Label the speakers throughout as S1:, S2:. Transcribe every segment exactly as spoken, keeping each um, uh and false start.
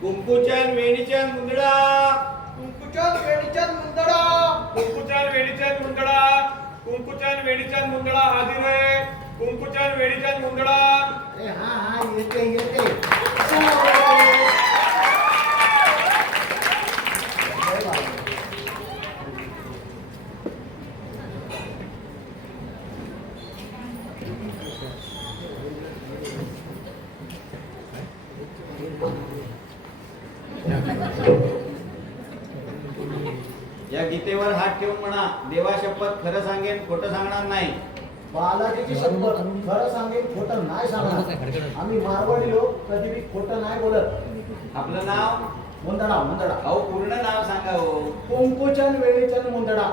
S1: कुंकुचन वेणीचंद मुंदडा,
S2: कुंकुचन वेणीचंद मुंदडा,
S3: कुंकुचन वेणीचंद मुंदडा, कुंकुचन वेणीचंद मुंदडा हाजीर आहे. कुंकुचन वेणीचंद मुंदडा.
S2: अरे हा हा येते येते.
S1: या गीतेवर हात ठेवून म्हणा, देवा शपथ खरं सांगेन खोटं सांगणार नाही.
S2: बालाजीची शपथ खरं सांगेन खोटं नाही सांगणार. आम्ही मारवाडी लोक कधी बी खोटं नाही बोलत.
S1: आपलं नाव?
S2: मुंदडा मुंदडा.
S1: अहो पूर्ण नाव सांगा हो.
S2: कुंकुचन वेणीचंद मुंदडा.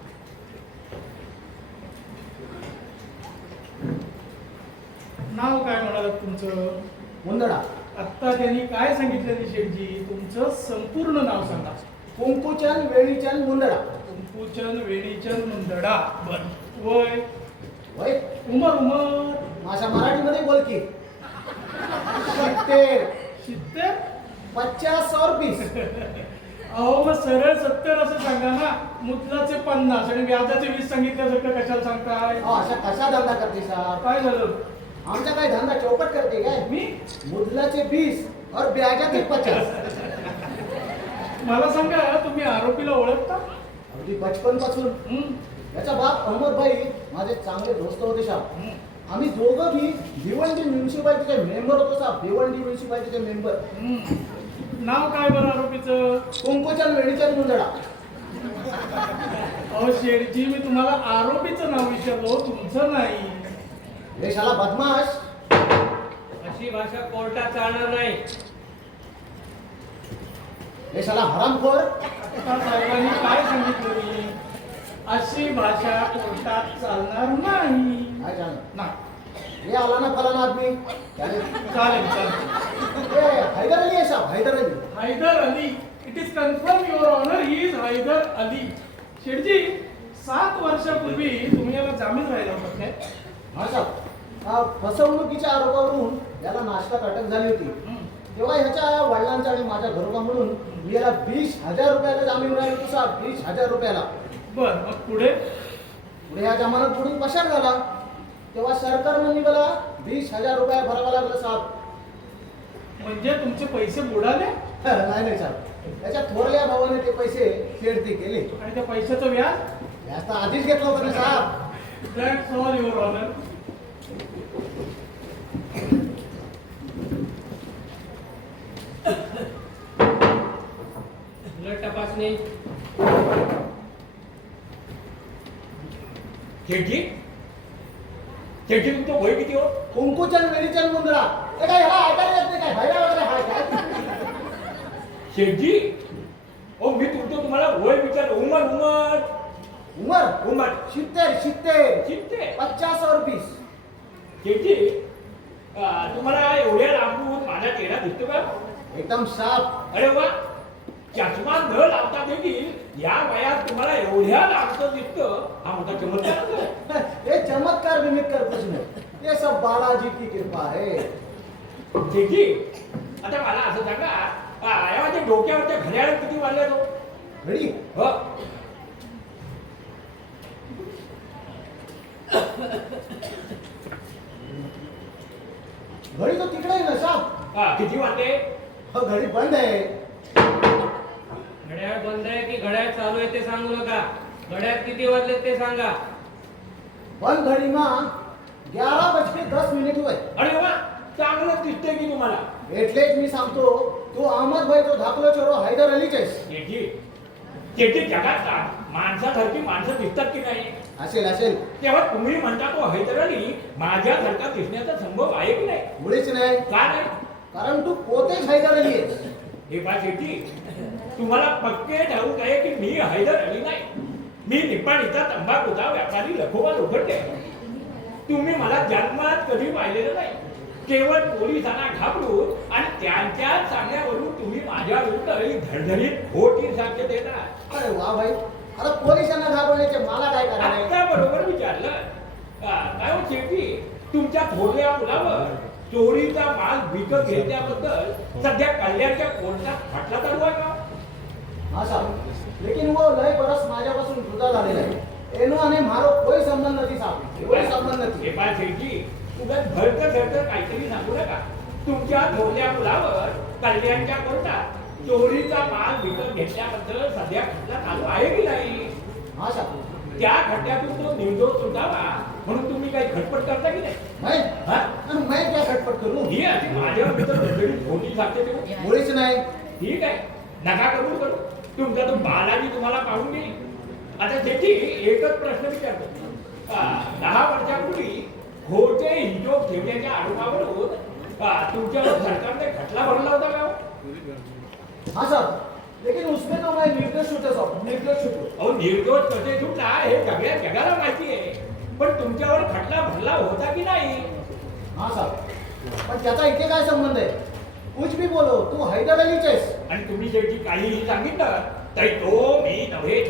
S4: नाव काय म्हणालात तुमचं?
S2: मुंदडा.
S4: आत्ता त्यांनी काय सांगितलं शेठजी? तुमचं संपूर्ण नाव सांगा.
S2: कुंकुचन वेणीचंद मुंदडा.
S4: कुंकुचन वेणीचंद मुंदडा. बर. वय?
S2: वय
S4: उमर उमर
S2: माझ्या मराठीमध्ये बोल की. सित्तेर.
S4: सित्तेर?
S2: पचास और बीस.
S4: अहो मग सरळ सत्तर असं सांगा ना. मुदलाचे पन्नास आणि व्याजाचे वीस सांगितल्यासारखं कशाला सांगताय?
S2: अहो, अशा कशा धंदा करते सर?
S4: काय झालं?
S2: आमचा काय धंदा चौपट करते काय?
S4: मी?
S2: मुदलाचे बीस और ब्याजाचे पचास.
S4: मला सांगा, तुम्ही आरोपीला ओळखता?
S2: अगदी बचपन पासून.
S4: हं?
S2: याचा बाप अहमदभाई माझे चांगले दोस्त होते साहेब.
S4: हं.
S2: आम्ही दोघं भी भिवंडी म्युन्सिपालिटीचे मेंबर होतो साहेब. भिवंडी म्युन्सिपालिटीचे मेंबर.
S4: हं. नाव काय बरं आरोपीचं?
S2: कुंकुचन वेणीचंद मुंदडा.
S4: अहो शेठजी, मी तुम्हाला आरोपीचं नाव विचारलो, तुमचं नाही.
S2: देशाला बदमाश.
S5: अशी भाषा कोर्टात चालणार नाही.
S2: देशाला हरामखोर.
S4: आता साहेबांनी काय सांगितलं मी? अशी भाषा कोर्टात चालणार नाही.
S2: काय जाणं?
S4: नाही.
S2: हे आला ना फलाना आदमी त्याने.
S4: चालेल चालेल.
S2: हे हैदर अली आहे साहेब. Haidar Ali.
S4: Haidar Ali. It is confirm your honour, he is Haidar Ali. शेठजी, सात वर्षापूर्वी तुम्ही याला जामीन राहिला होता काय?
S2: हा साहेब. हा, फसवणुकीच्या आरोपावरून याला नाशकात अटक झाली होती.
S4: हं.
S2: तेव्हा ह्याच्या वडिलांचा आणि माझ्या घरोबा म्हणून मी याला वीस हजार रुपयाला जामीन राहिलो होतो साहेब. वीस हजार रुपयाला.
S4: बर, मग पुढे?
S2: पुढे या जमानत बुडून पसार झाला. तेव्हा सरकार म्हणजे मला वीस हजार रुपये भरावा लागला साहेब.
S4: म्हणजे तुमचे पैसे बुडाले?
S2: नाही नाही साहेब. त्याच्या थोरल्या भावाने ते पैसे फेडते केले.
S4: आणि त्या पैशाचं व्याज?
S2: व्याज तर आधीच घेतलं होतं ना साहेब.
S4: That's all your honour.
S5: Blood तपासणी.
S3: शेठजी, शेठजी तुमचं वय किती हो?
S2: कुंकुचन वेणीचंद मुंदडा. हे काय ह्याला ऐकायला येत नाही काय? भैरा वगैरे हाय काय?
S3: शेठजी, ओ मी तुमचं तुम्हाला वय विचारलं. उमर उमर
S2: उमर
S3: उमर
S2: सित्तेर सित्तेर.
S3: शिकते.
S2: पचास और बीस.
S3: शेठजी, अं, तुम्हाला एवढ्या लांबून माझा चेहरा दिसतो का?
S2: एकदम साफ.
S3: अरे वा, चष्मा न लावता देखील या वयात तुम्हाला एवढ्या लांबचं दिसतं, हा मोठा चमत्कार आहे.
S2: ये चमत्कार बिमित्कार कुछ नहीं. ये सब बालाजी की कृपा है.
S3: शेठजी, आता मला असं सांगा, अं, या माझ्या डोक्यावरच्या घड्याळ किती वाजले तो?
S2: घडी
S3: हो.
S2: घडी तो तिकडे आहे ना साफ.
S3: हा, किती वाजले?
S2: हो, घडी बंद आहे.
S5: घड्याळ बंद आहे की घड्याळ चालू आहे ते सांगू नका. घड्याळ किती वाजले ते सांगा.
S2: बंद घड़ी में ग्यारह बज के दस मिनिट हुए.
S3: अरे वा, चांगलं दिसतंय की तुम्हाला.
S2: एटलेच मी सांगतो, तू अहमद भाई तो धाकलो चोरो हैदर अलीच आहेस.
S3: शेठजी, शेठजी, जगात का माणसासारखी माणसं दिसतात की नाही?
S2: असेल असेल.
S3: तेव्हा तुम्ही म्हणता तो हैदर अली माझ्यासारखा दिसण्याचा संभव आहे की नाही?
S2: मुळीच नाही.
S3: का नाही?
S2: कारण तू पोतेच हैदर अली आहेस.
S3: हे पहा शेठजी, तुम्हाला पक्के ठाऊक आहे की मी हैदर अली नाही. मी निपाणीचा तंबाखूचा व्यापारी लखोबा लोखंडे. तुम्ही मला जन्मात कधी पाहिलेलं नाही. केवळ पोलिसांना घाबरून आणि त्यांच्या सांगण्यावरून तुम्ही माझ्या विरुद्ध धडधडीत खोटी साक्ष देता.
S2: अरे वा भाई. अरे पोलिसांना घाबरण्याचे मला काय करायला?
S3: आता बरोबर विचारलं. आ, काय हो शेठी, तुमच्या थोरल्या मुलावर चोरीचा माल विकत घेतल्याबद्दल सध्या कल्याणच्या कोर्टात खटला चालू आहे का?
S2: हाँ साहब, लेकिन वो लय बरस माझ्यापासून जुदा झालेला आहे. एनो आणि मारो कोई संबंध नाही साहब, कोई संबंध
S3: हे
S2: नाही.
S3: पहा शेठजी, उगाच भरतं भरतं काहीतरी सांगू नका. तुमच्या थोरल्या मुलावर कल्याणच्या कोर्टात चोरीचा माल विकत घेतल्याबद्दल सध्या खटला चालू आहे की नाही?
S2: हाँ साहब,
S3: त्या खड्ड्यातून तो निर्दोष सुटावा म्हणून तुम्ही काही खटपट करता की नाही?
S2: मैं
S3: हा?
S2: आणि मैं क्या खटपट करू?
S3: ही अशी माझ्यावर तर दणदणीत खोटी सांगते तुम्ही.
S2: मुळीच नाही.
S3: ठीक आहे, नका कबूल करू. तुमचा तो बालाजी तुम्हाला पाहून घेईल. आता शेठी एकच प्रश्न विचारतो. आ, दहा वर्षापूर्वी खोटे हिशोब ठेवण्याच्या आरोपावरून आ, तुमच्यावर सरकारने खटला भरला होता का?
S2: हाँ साहब, लेकिन उसमें तो मैं निर्दोष हूँ साहब, निर्दोष हूँ.
S3: अहो निर्दोष कसे सुटला हे सगळ्या जगाला माहिती आहे. पण तुमच्यावर खटला भरला होता की नाही?
S2: हाँ साहब, पण त्याचा इथे काय संबंध आहे? कुछ भी बोलो, तू हैदर अलीच आहेस.
S3: आणि तुम्ही शेवटी काहीही सांगितलं तरी तो मी नव्हे